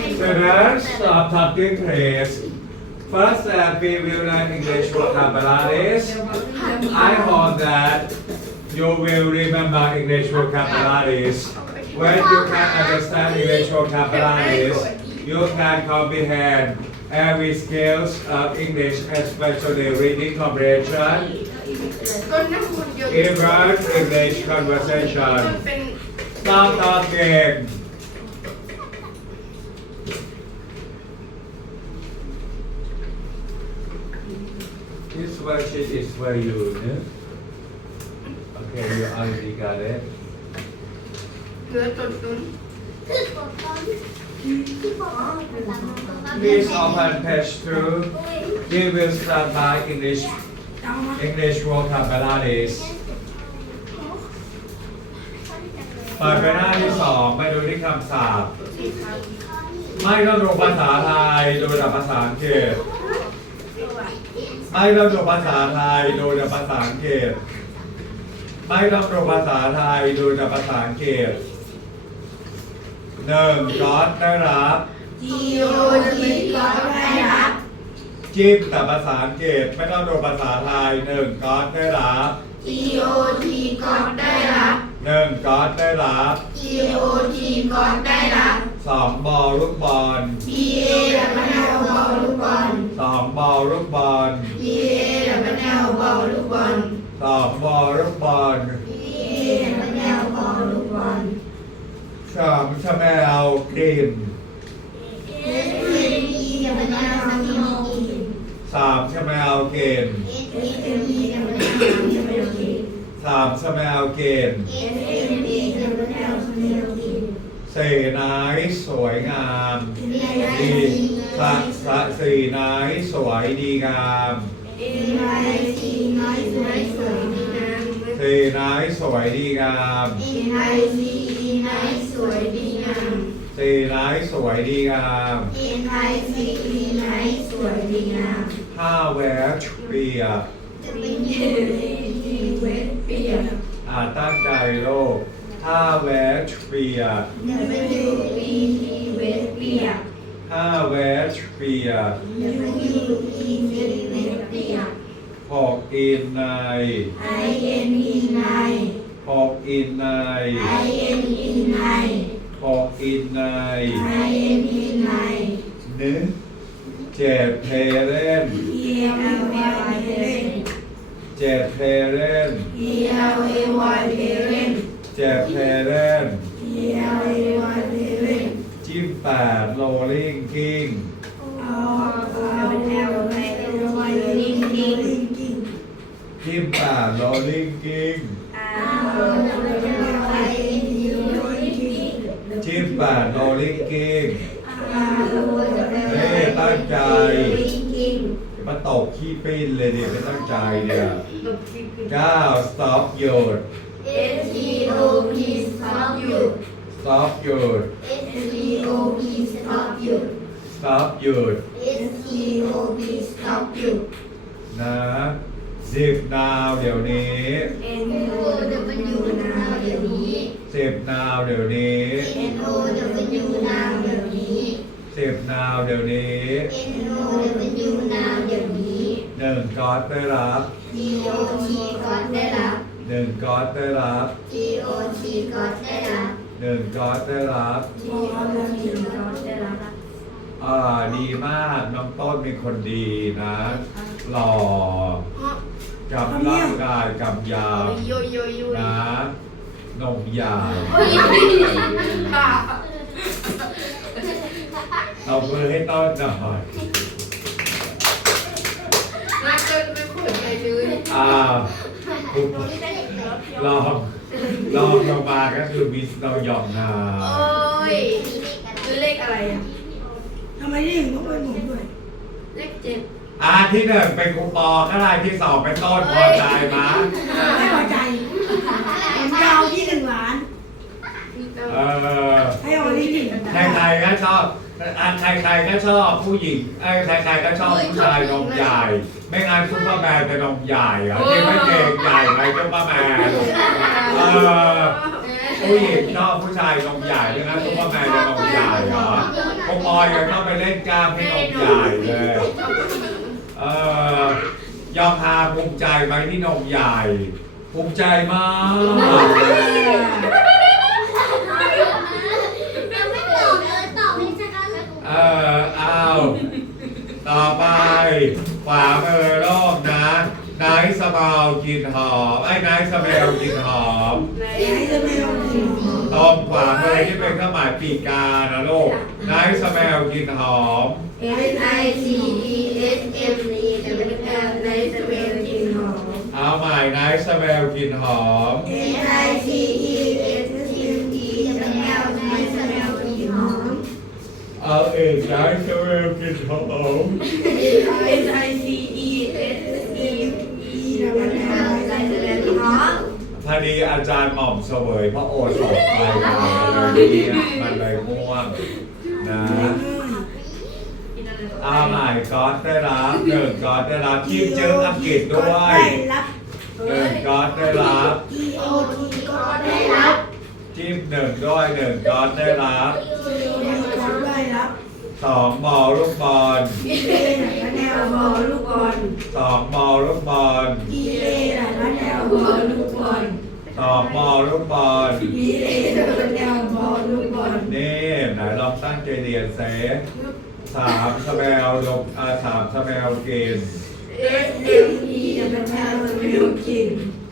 The rest of talking place. First uh, that we will learn English vocabularies. I hope that you will remember English vocabularies. When you can understand English vocabularies, you can comprehend every skills of English, especially reading comprehension, even English conversation. Stop talking. This worksheet is for you, yeah? Okay, you already got it. เหลือต้นต้น Please open page two. We will start by English English vocabularies. เปิดไปหน้าที่สองไปดูที่คำศัพท์ สี่ครับ ไม่ต้องดูภาษาไทยดูแต่ภาษาอังกฤษ ไม่ต้องดูภาษาไทยดูแต่ภาษาอังกฤษไม่ต้องดูภาษาไทยดูแต่ภาษาอังกฤษหนึ่งก๊อตได้รับ G O T ก็ได้รับจิ้มแต่ภาษาอังกฤษไม่ต้องดูภาษาไทยหนึ่งก๊อตได้รับ G O T ก็ได้รับหนึ่งก๊อตได้รับ G O T ก็ได้รับสองบอลลูกบอล B A W L บอลลูกบอลสองบอลลูกบอลามชะแมวกลิ่น S A D W L สมีโมกินสามชะแมวเกณฑ์ S A D W L สมีโมกินสามชมวเกณฑ์ S A D W L สมีโมกินเสนายสวยงามดี C สะสะสีนายสวยดีงาม A I C น้อยสวยสวยดีงามสีนายสวย สีนายสวยดีงาม A I C E น้อยสวยดีงามผ้าแวร์เปียก W A T เวทเปียกอ่าตั้งใจโลกผ้าแวร์เปียก W E T เวทเปียกผ้าแวร์เปียก W E T เวทเปียกหกอินใน I N E นายหกอินใน I N E นายหกอินใน I N E นายนึกเจ็ดเพเล่น E L A Y เล่นเจ็ดเพเล่น E L A Y เล่นเจ็ดเพเล่น E L A Y เล่นจิ้มแปดโรลลิ่งกิ้งจิ้มแปดโรลลิ่งกิ้งจิ้ ลลิ่งกิ้งเฮ้ยตั้งใจมาตกขี้ปิ้นเลยดิไม่ตั้งใจเนี่ยเก้า stop หยุด stop หยุด stop หยุดนะสิบนาวเดี๋ยวนี้สิบนาวเดี๋ยวนี้สิบนาวเดี๋ยวนี้ หนึ่งก๊อตได้รับ G.O.T. ก็ได้รับ หนึ่งก๊อตได้รับ G.O.T. ก็ได้รับ หนึ่งก๊อตได้รับ G.O.T. ก็ได้รับอ่าดีมากน้องต้นเป็นคนดีนะ หล่อ กับร่างกายกำยาว โยโยโยนะนมยาว โอ้ยค่ะ เอามือให้ต้อนหน่อยน่าจะไม่ควรไปเลยอ่าคุณลองลองลงมาก็คือมิสเราหยองนาโอ้ยคือเลขอะไรอะทำไมนี่ถึงต้องเป็นผมด้วย เลขเจ็ดอ่าที่หนึ่งเป็นคูปอก็ได้ที่สองเป็นต้นพอใจมะไม่พอใจผมจะเอาที่หนึ่งล้านเออให้เอาที่หนึ่งใครๆก็ชอบ อะใครๆก็ชอบผู้หญิงเอ้ยใครๆก็ชอบผู้ชายนมใหญ่ ไม่งั้นซุปเปอร์แมนจะนมใหญ่อะที่ไม่เก่งใหญ่ไปซุปเปอร์แมนเออผู้หญิงชอบผู้ชายนมใหญ่ไม่งั้นซุปเปอร์แมนจะนมใหญ่เหรอเคุณปอยยังต้องไปเล่นกล้ามให้นมใหญ่เลยเออยอมพาภูมิใจไหมที่นมใหญ่ภูมิใจมาก ยังไม่ตอบเลยตอบไม่ชัดแล้ว เออเอาต่อไปขวามือโลกนะไนท์สมาวกินหอมไอ้ไนท์สเมลกินหอมไหนจะไม่เอาจริงตรงขวามือที่เป็นเครื่องหมายปีกานะลูกไนท์สเมลกินหอม N I C E S M E W L ในสเปลกินหอม เอาใหม่ไนท์สเมลกินหอม N I C E เอาเองไนท์สเมลกินหอม N I C E S M E W L ในสเปลกินหอมพอดีอาจารย์หม่อมเสวยพระโอษฐ์ไปมาเลยเนี่ยมันเลยง่วงนะเอาใหม่ก๊อตได้รับหนึ่งก๊อตได้รับทีมเจออังกฤษด้วยได้รับหนึ่งก๊อตได้รับ E O T ก็ได้รับทีมหนึ่งด้วยหนึ่งก๊อตได้รับ G O T ก็ได้รับ สองบอลลูกบอล E A ไหนก็แนวบอลลูกบอลสองบอลลูกบอล E A ไหนก็แนวบอลลูกบอลสองบอลลูกบอล E A ไหนก็แนวบอลลูกบอลนี่ไหนลองตั้งใจเรียนเซสามสแมลลงอาสามสแมลกิน S M E ไหนก็แนวสเปลกิน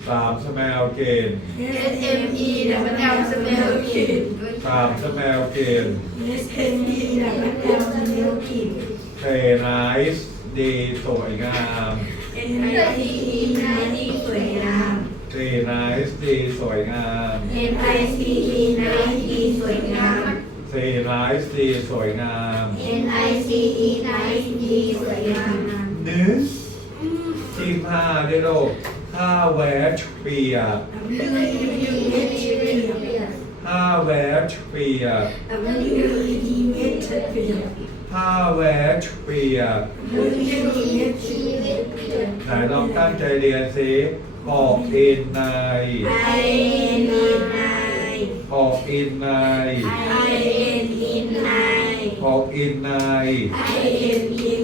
สามสแมลกิน S M E ไหนก็แนวสเปลกินสามสแมลกิน S M E ไหนก็แนวสเปลกินเทไนส์ดีสวยงาม N I C E ไหนดีสวยงาม เทไนส์ดีสวยงาม N I C E ไหนดีสวยงาม เทไนส์ดีสวยงาม N I C E ไหนดีสวยงาม นึกที่ผ้าได้โลก ผ้าแวชเปียก W U H P ผ้าแวชเปียก W E H P ผ้าแวชเปียก W E H P ไหนลองตั้งใจเรียนสิหอกอินใน I N E หอกอินใน I N E หอกอินใน I N E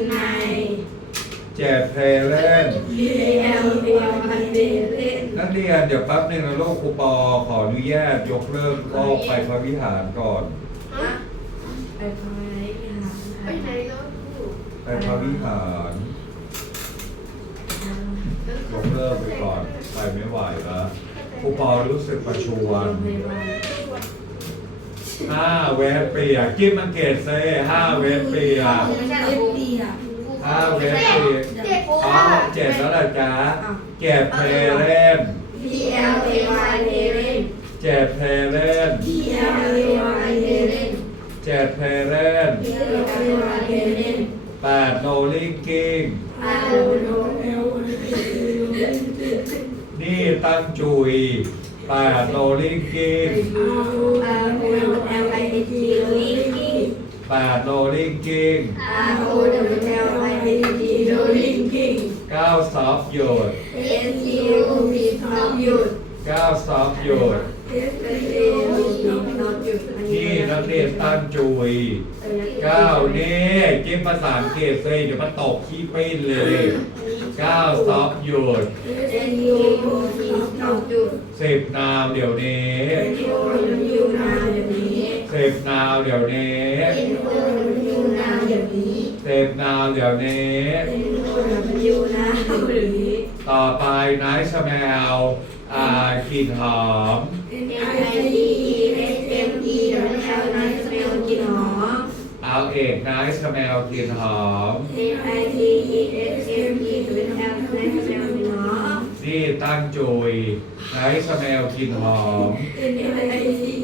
แจกเพลเล่น V L A I D เล่นนักเรียนเดี๋ยวแป๊บหนึงนะลูกครูปอขออนุญาตยกเลิกโลกไปพระวิหารก่อนไปทำอะไรกันไปไหนแล้วไปพระวิหารยกเลิกไปก่อนไปไม่ไหวแล้วครูปอรู้สึกประชวนห้าเวทเปียกกิมมันเกตเซ่ห้าเวทเปียกไม่ใช่หรอดีอ่ะห้าเวทเปียกเจ็ดอ๋อเจ็ดแล้วล่ะจ๊ะเก็บเพลเล่น P L A Y เล่นเจ็ดเพลเล่น P L A Y เล่นเจ็ดเพลเล่น P L A Y เล่นแปดโนลิงกิ้ง R O L L นี่ตั้งจุยแปดโนลิงกิ้ง R O L L I G ลิ งกิ้งแปดโนลิงกิ้ง R O L I G ลิงกิ้งเก้าซอฟหยุด S T O P ทำหยุดเก้าซอฟหยุด S T O P ทำหยุดนี่นักเรียนตั้งจุยเก้านี่จิ้มภาษาอังกฤษเลยเดี๋ยวมันตกขี้ปิ้นเลยเก้าซอฟหยุด S T O P ทำหยุดสิบนาวเดี๋ยวนี้ S T O W นาอ ย่างนี้สิบนาวเดี๋ยวนี้ S T O W นาอย่างนี้สิบนาวเดี๋ยวนี้ S T O W นาอย่างนี้ ต่อไปไนท์สแมลอ่ากลิ่นหอม N I C E S M E W L นายสเปลกินหอม เอาเอกไนท์สแมลกลิ่นหอม N I C E S M E W L นายสเปลกินหอม นี่ตั้งจุยไนท์สแมลกลิ่นหอม N I C E S M E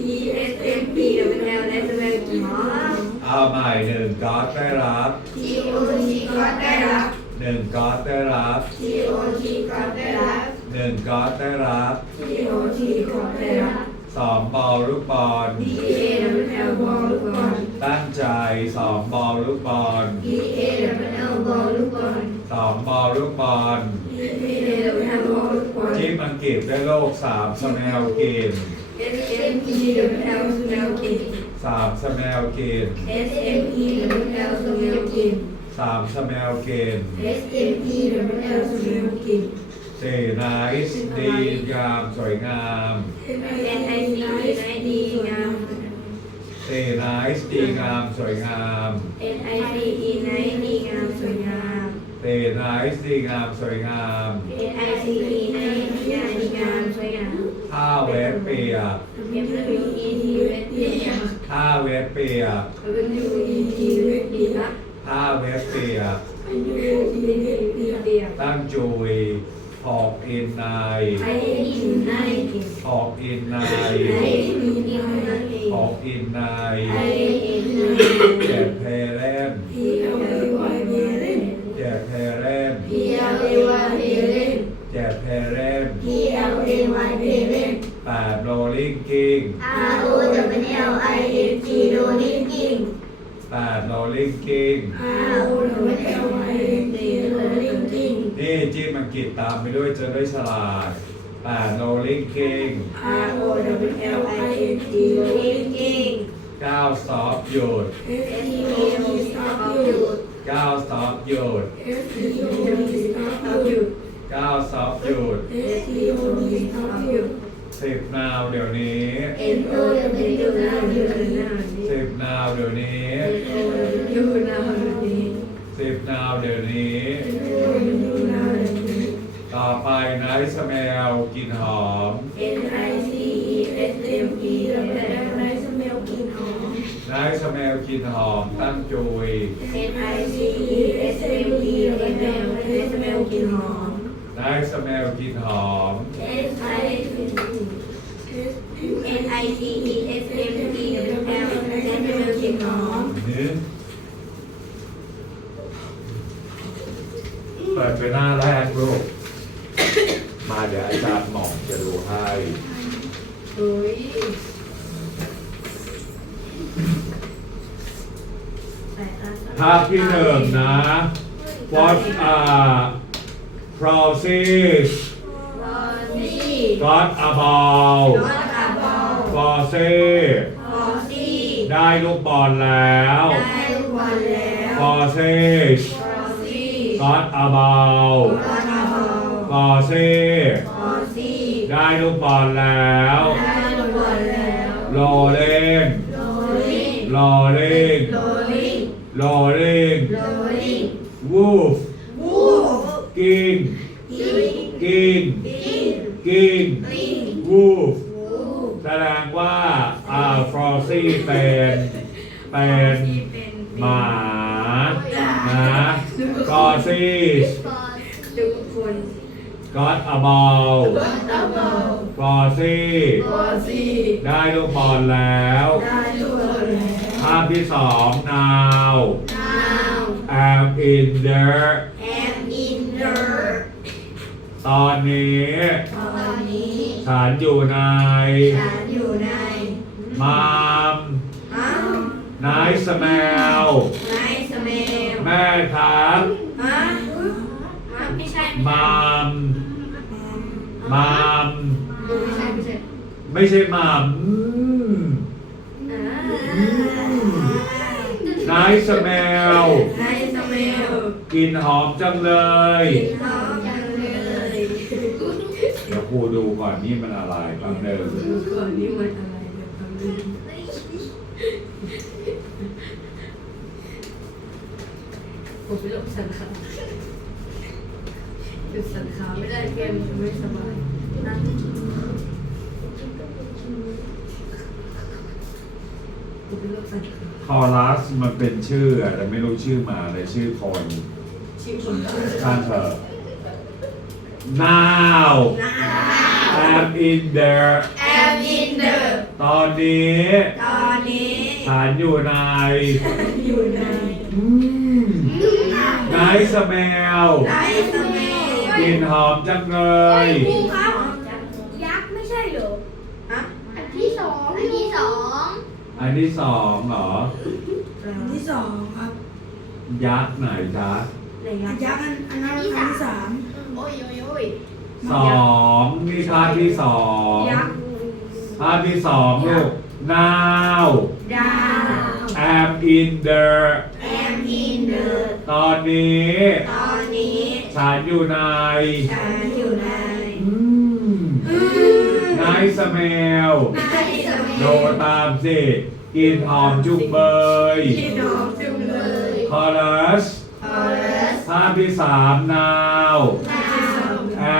W L นายสเปลกินหอมเอาใหม่หนึ่งก๊อตได้รับ T O T ก็ได้รับหนึ่งก๊อตได้รับ T O T ก็ได้รับหนึ่งก๊อตได้รับ T O T ก็ได้รับสองบอลลูกบอล D A W L บอลลูกบอลตั้งใจสองบอลลูกบอล D A W L บอลลูกบอลสองบอลลูกบอล D A W L บอลลูกบอลที่มันกฤษได้โลกสามสแมลกลิ่น S M E W L สเปลกิน สามสแมลกิน S M E W L สเมลกิน สามสแมลกิน S M E W L สเมลกินสี่ไนส์ดีงามสวยงาม N I C E ไนดีงามสี่ไนส์ดีงามสวยงาม N I C E ไนดีงามสวยงามสี่ไนส์ดีงามสวยงาม N I C E ไนดีงามสวยงามห้าเวฟเปียก M W E T เวทเดี ยห้าเวฟเปียก W E T เวทเดียห้าเวฟเปียก W E T เวทเดียตั้งจุยหอกอินใน I N E ไนหอกอินใน I N E ไนหอกอินใน I N ด้วยจะได้ฉลาดแปดโรลลิ่งกิ้ง สเมลกลินหอม N I C E S M E แล้วแต่ไรสเมลกลิ่นหอม ไนท์สเมลกลินหอมตั้งจุย N I C E S M E แล้วแต่ไรสเมลกลิ่นหอมไนท์สเมลกลินหอม S I N I C E S M E แล้วแต่ไรสเมลกลิ่นหอม นี่เปิดไปหน้าแรกลูก มาเดี๋ยวอาจารย์หม่อมจะดูให้ เฮ้ยแต่ละ ภาพ ที่หนึ่งนะ What are process บอดี้ got about รถอาบอล process พอซี่ได้ลูกบอลแล้วได้ทุกวันแล้ว process พอซี่ got about รถอาบอล process พอซี่ได้ลูกบอลแล้วได้ทุกวันแล้วโรเล่นโรลิ่งโรเล่นโรลิ่งโรเล่น โรลิ่งวูฟวูบกินกิ้งกินกิ้งกินกิ้งวูฟวูบแสดงว่าอ่าฟรอซี่เป็นเป็นหมานะกอซี่ทุกคนก็อ a บอลรถอาบอลฟรอซี่พอซี่ได้ลูกบอลแล้วได้ทุกวันแล้ว ภาพที่สอง now now am in there am in the ตอนนี้ ตอนนี้ฉันอยู่ใน ฉันอยู่ในมามอ้าวนายสแมลในสเมลแม่ครับฮะไม่ใช่มามมามไม่ใช่ไม่ใช่ไม่ใช่มามอืม อ่า นายสแมลในสเมลกลินหอมจังเลยพร้อมกันเลยเดี๋ยวครูดูก่อนนี่มันอะไรบางเดิมดูก่อนนี่มันอะไรเดี๋ยวฟังดูผมไปหลบสันขาหยุดสันขาไม่ได้เกมจะไม่สบายนั่งผมไปหลบสันขา คอรัสมันเป็นชื่ออะแต่ไม่รู้ชื่อมาเลยชื่อคนชื่อคนตายช่างเถอะ now นะ I'm in there แอมอินเดอร์ตอนนี้ตอนนี้ฉันอยู่ในอยู่ในอืมนายสแมลไดสเมลกลินหอมจังเลยครูครับยักษ์ไม่ใช่เหรอฮะอันที่สองอันที่สอง อันที่สองเหรอ อันที่สองครับยักษ์ไหนจ๊ะไหนอัยันกษ์ยักษ์อันอันนั้นอันที่สามโอ้ยโอ้ยโอ้ยสองนี่ภาพที่สองยักษ์ภาพที่สองลูก now ดาว am in the แอมอินเดอร์ตอนนี้ตอนนี้ฉันอยู่ใน ฉันอยู่ในอืม nice smell ในสมัย โดตามสิกลินหอมจุงเบยที่น้องจุงเลย chorus คอรัสภาพที่สาม now นาว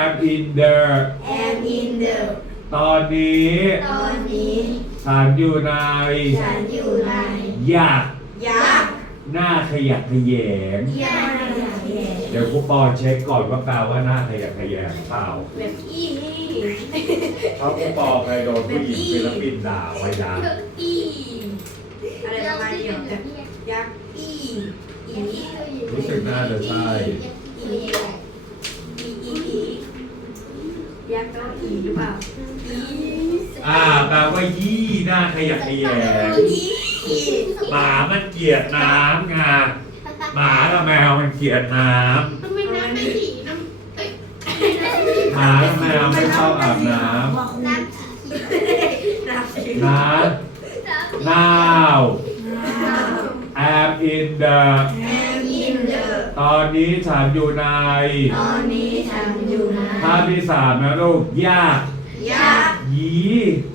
am in the แอมอินเดอร์ตอนนี้ตอนนี้ฉันอยู่ในฉันอยู่ในอยากยักษ์หน้าขยักขยงยาใหญ่ เดี๋ยวครูปอนเช็คก่อนว่าแปลว่าหน้าขยักขยงเปล่าแบบอีเพราะครูปอเคยโดนผู้หญิงฟิลิปปินส์ด่าไว้นะอีอะไรประมาณนี้แบบยักษ์อีอีรู้สึกน่าจะใช่อีอีอีอียักษ์ต้องอีหรือเปล่าอีอ่าแปลว่ายี่หน้าขยักขยงอีหมามันเกลียดน้ำไง หมากับแมวมันเกลียดน้ทำไมน้ำไม่สีน้ำเอ้ยำหมากับแมวไม่ชอบอาบน้ว่าครูน้ำสีเขียวนับสิำนะ now am in the แอมอินเดอร์ตอนนี้ฉันอยู่ในตอนนี้ฉันอยู่ในภาพที่สามนะลูกยากยักษ์ยี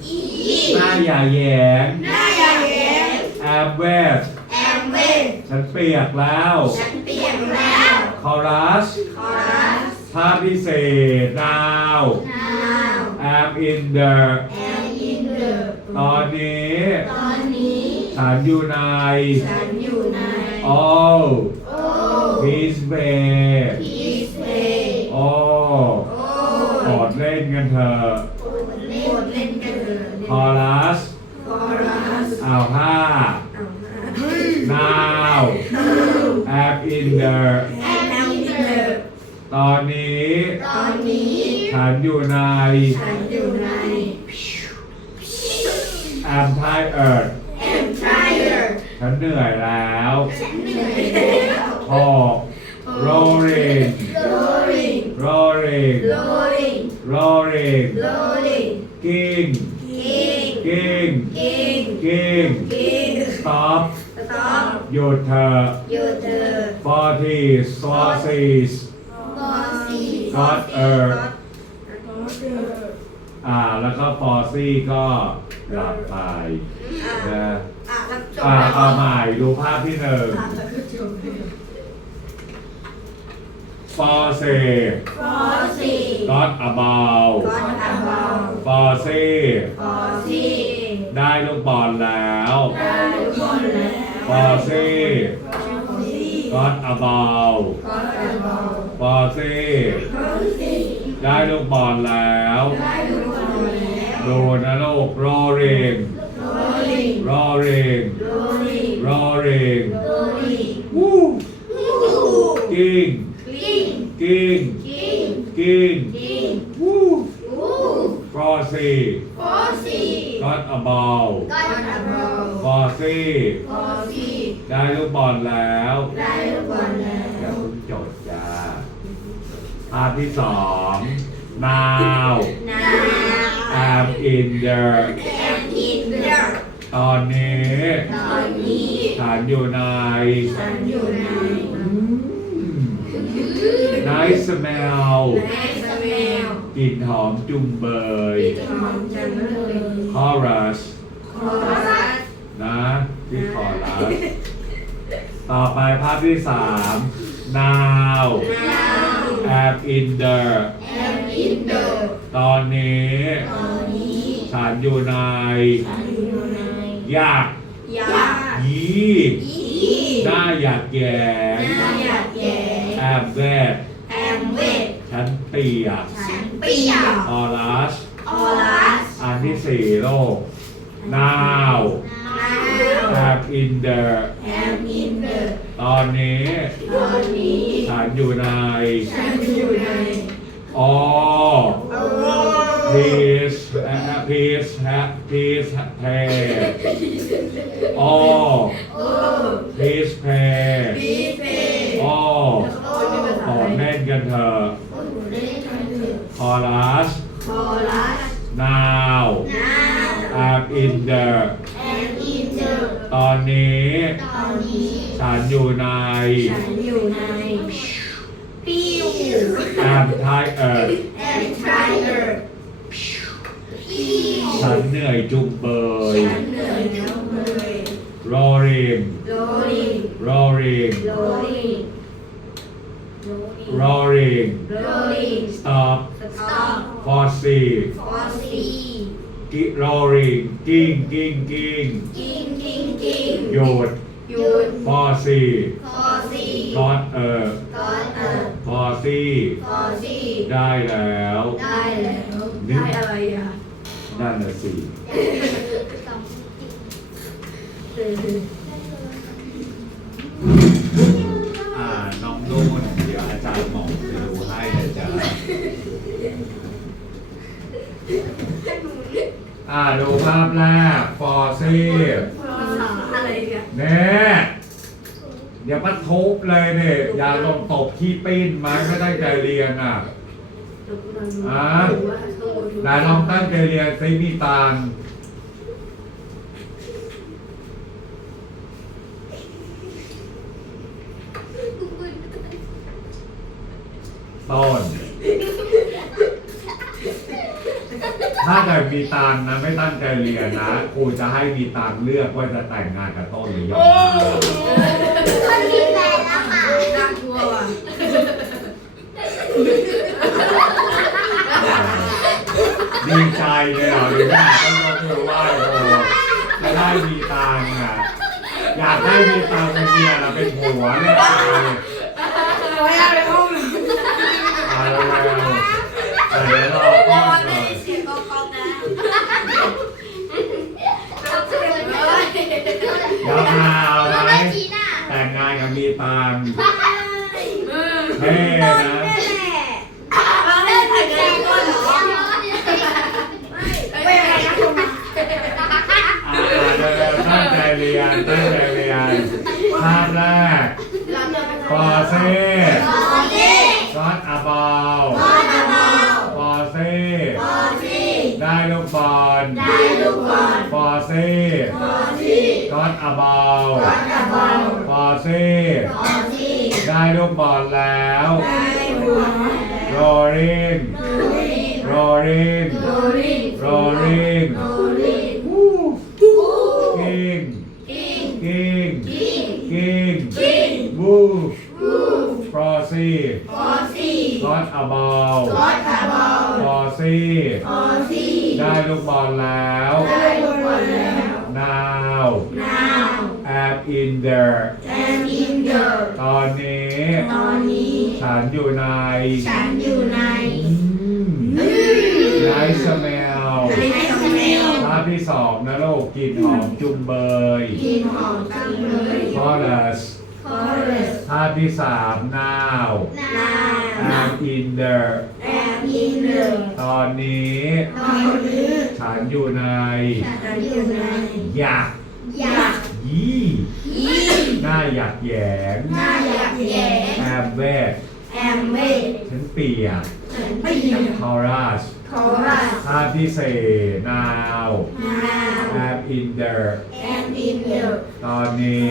อีหน้าอย่าแหยงหน้าใหญ่แย้มแอบเวสแอมเวส ฉันเปียกแล้ว ฉันเปลี่ยนแล้ว คอรัส คอรัสภาพพิเศษ now นาว am in the แอมอินเดอร์ตอนนี้ ตอนนี้ ฉันอยู่ใน ฉันอยู่ใน all โอ้ peace way พีสเวโอ้โอ้กอดเล่นกันเถอะโอดเล่นเล่นกันเลยคอรัส คอรัสอ้าวห้า now am in the แอมอินเดอร์ตอนนี้ตอนนี้ฉันอยู่ใน ฉันอยู่ใน am tired แอมไทเออร์ฉันเหนื่อยแล้วฉันเหนื่อยแล้วหก rolling โรลิง rolling โรลิง rolling โรลิง king กิง king กิง king กิง stop สต็อป หยุดเถอะหยุดเธอ forty sauces บอสี God Earth อ่าแล้วก็ forty ก็หลับไปอะนะอะแล้วจบอ่าแล้วเอาใหม่ดูภาพที่หนึ่ง forty ฟอสี got about ก้อนอัลบอล forty ฟอสีได้ลูกบอลแล้ว ได้ทุกคนแล้ว forty ฟอสี got about ก้อนอัลบอล forty ฟอสีได้ลูกบอลแล้วได้ทุกคนแล้วดูนะลูก rolling โรลิง rolling โรลิง rolling โรลิงวู้กิ้งลิงกิ้งกิงกิ้งกิงวู้วู forty ฟอสี got about ก้อนอัล บอล forty ฟอสีได้ลูกบอลแล้วได้ทุกคนแล้อย่าวเพิ่งจดจ้าภาพที่สอง now นา am in the แอมอินเดอร์ตอนนี้ตอนนี้ฉันอยู่ใน ฉันอยู่ใน nice smell ในสเมลกลิ่นหอมจุงเบย ปิดหอมจังเลย chorus คอรั สนะที่คอรัสต่อไปภาพที่สาม now นาว am in the แอมอินเดอร์ตอนนี้ ตอนนี้ฉันอยู่ในฉันอยู่ในอยากยายีอีหน้าอยากแยงนาอยากแย่แอบแวดแอมเวทฉันเปียกฉันเปียกคอรัสออรัสอันที่สี่โลก now นาว am in the แอมอินเดอร์ตอนนี้ตอนนี้ฉันอยู่ในฉันอยู่ใน all โอ้ peace peace peace pay all โอ้ peace pay ปีเฟ่ all โอ้เป็นภาษาขออะไรเล่นกันเถอะเล่นกันเถอะ chorus คอรัส now นาว am in the นี้ฉันอยู่ในฉันอยู่ในปิ้ว am tired แอนทรายเออร์ปิ้วฉันเหนื่อยจุงเบยฉันเหนื่อยแล้วเลย roaring โรลิง roaring โรลิง roaring โรลิง stop สต็อป foresee ฟอสซีกิ roaring กิ้งกิ้งกิ้งกิ้งกิ้ง กิ้งหยุดหยุด foresee ฟอสซี got เออกอดเอิร์ foresee ฟอสซีได้แล้วได้แล้วได้อะไรอะนั่นน่ะสิเอออ่าน้องนุ่นเดี๋ยวอาจารย์หมองจะดูให้นะจ๊ะอ่าดูภาพแรก foresee ภาษา อะไรเนี่ยเน่อย่ามาทุบเลยเนี่ยอย่าลงตบขี้ปิ้นไหมไม่ตั้งใจเรียนอะอ่านายลองตั้งใจเรียนซิมีตังค์ต้น ถ้าเกิดมีตังค์นะไม่ตั้งใจเรียนนะครูจะให้มีตังค์เลือกว่าจะแต่งงานกับต้นหรือยอมคนมีแฟนแล้วค่ะน่ากลัวว่ะดีใจเลยเหรอหรือว่าต้องยกมือไหว้โอ้จะได้มีตังค์อะอยากได้มีตังค์เป็นเมียนะเป็นผัวเลยไว้อะไรห้องหนึ่งเอาเร็วๆเดี๋ยวรอพ่อก่อน เสียงกองๆนะ ยอมมาเอาไหมแต่งงานกับมีตังค์เท่นะเราเล่นแต่งงานก่อนเหรอไม่อะไรนะคุณมาอ่าเร็วๆตั้งใจเรียนตั้งใจเรียนภาพแรกปอเซ่ขอเย่ก็ออาบอลขอตะเบาปอเซ่ขอซีได้ลูกบอลได้ลูกบอลปอเซ่ อซีก็ออาบอลขอตะเบาปอเซ่ขอซีได้ลูกบอลแล้วได้หัว roaring โรลิ roaring โรลิง roaring โรลิง king กิ้ง king กิ้ง king กิ้ง woo วู frosty ขอซี got a ball ขอตะเบา frosty ขอซี ได้ลูกบอลแล้ว ได้ลูกบอลแล้ว now now am in there and in the ตอนนี้ ตอนนี้ ฉันอยู่ในฉันอยู่ในไนท์สเมลในสเมลภาพที่สองนะลูกกลินหอมจุงเบยกินหอมจังเลย chorus คอรัสภาพที่สาม now นา am in there แอมอินเดอร์ตอนนี้ตอนนี้ ฉันอยู่ในฉันอยู่ในอยากอยากยี่ยี่ หน้าอยากแหยงหน้าอยากแย่แอมเวทแอมเวทฉันเปียกฉันไม่เปีดียกคอรัสคอรัสภาพที่สี่ now นาว am in there แอมอินเดอร์ตอนนี้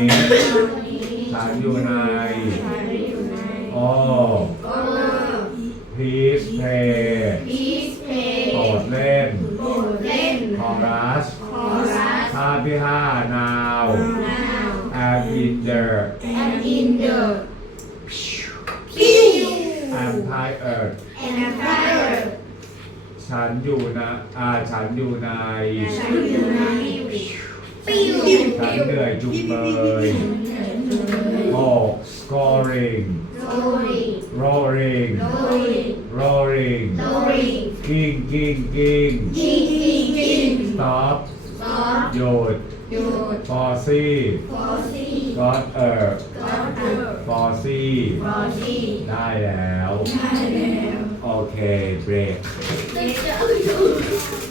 ตอนนี้ฉันอยู่ในฉันอยู่ในโอ้โอเลอร์ please play พีสเพย์โปรดเล่นโปรดเล่นคอรัสคอรัสภาพที่ห้า now นาว am in there แอมอินเดอร์ปิ้ว I'm tired แอมไฟเออร์ฉันอยู่นะอ่าฉันอยู่ใน ฉันอยู่ในปิ้วฉันเหนื่อยจุงเบยโอ้ scoring โรลิง roaring โรลิง roaring โรลิง king king king กิ้งกิ้งกิ้ง stop ซอสหยุด หยุด foresee ฟอซี่ got earth ก็เออ foresee ฟอซี่ได้แล้ว ได้แล้ว โอเค เบรก เด็กจะเอาอยู่